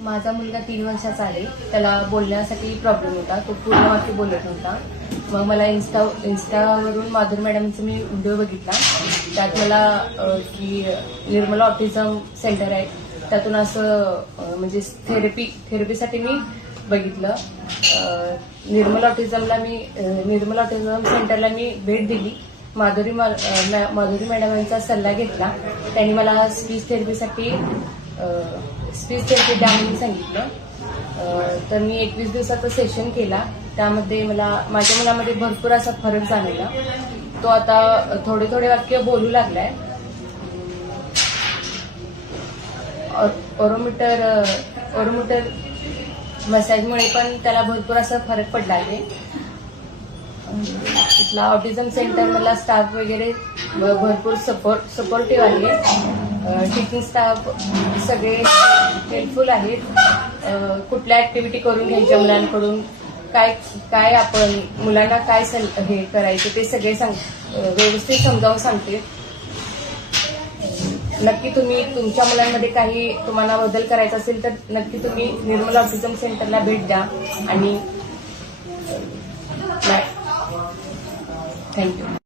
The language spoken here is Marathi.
माझा मुलगा 3 वर्षाचा आहे. त्याला बोलण्यासाठी प्रॉब्लेम होता. तो पूर्ण वाक्य बोलत नव्हता. मग मला इन्स्टावरून माधुरी मॅडमचा मी व्हिडिओ बघितला. त्यात मला की निर्मला ऑटिझम सेंटर आहे, त्यातून असं म्हणजे थेरपीसाठी मी बघितलं. निर्मला ऑटिझम सेंटरला मी भेट दिली. माधुरी मॅडमांचा सल्ला घेतला. त्यांनी मला स्पीच थेरपी द्या म्हणून सांगितलं. तर मी 21 दिवसाचा सेशन केला. त्यामध्ये माझ्या मुलामध्ये भरपूर असा फरक जाणवला. तो आता थोडे वाक्य बोलू लागलाय. ओरोमीटर मसाजमुळे पण त्याला भरपूर असा फरक पडला आहे. इथला ऑटिझम सेंटर मला स्टाफ वगैरे भरपूर सपोर्टिव्ह आहे. टीचिंग स्टाफ सगळे हेल्पफुल आहेत. कुठल्या ऍक्टिव्हिटी करून घ्यायच्या मुलांकडून, काय आपण मुलांना काय हे करायचं ते सगळे व्यवस्थित समजावून सांगते. नक्की तुम्ही तुमच्या मुलांमध्ये काही तुम्हाला बदल करायचा असेल तर नक्की तुम्ही निर्मला ऑटिझम सेंटरला भेट द्या. आणि थँक्यू.